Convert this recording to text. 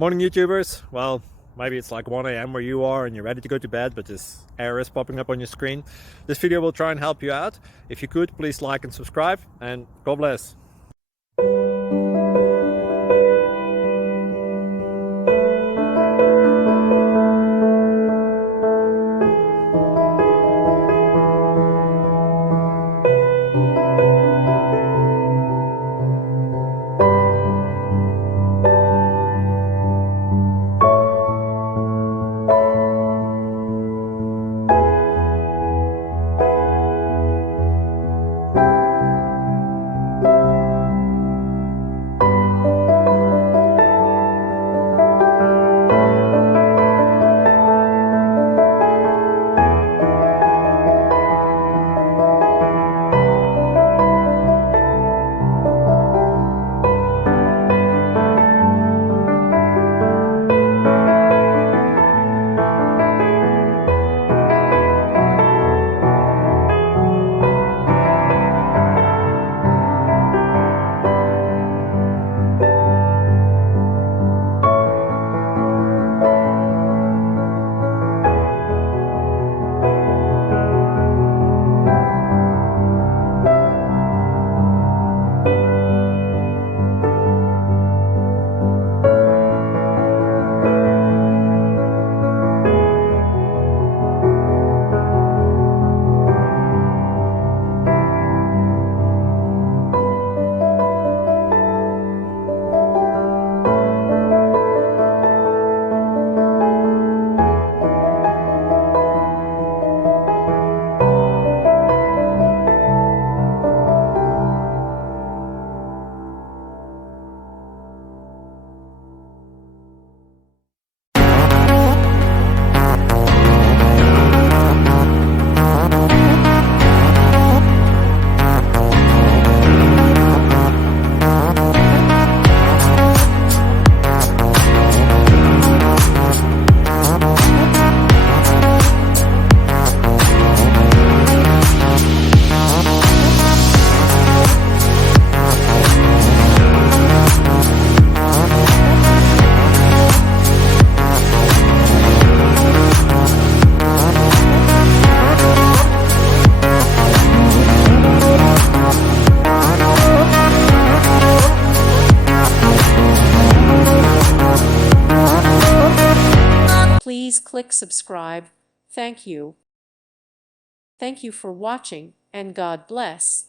Morning YouTubers. Well, maybe it's like 1 a.m. where you are and you're ready to go to bed, but this error is popping up on your screen. This video will try and help you out. If you could, please like and subscribe, and God bless. Please click subscribe. Thank you. Thank you for watching, and God bless.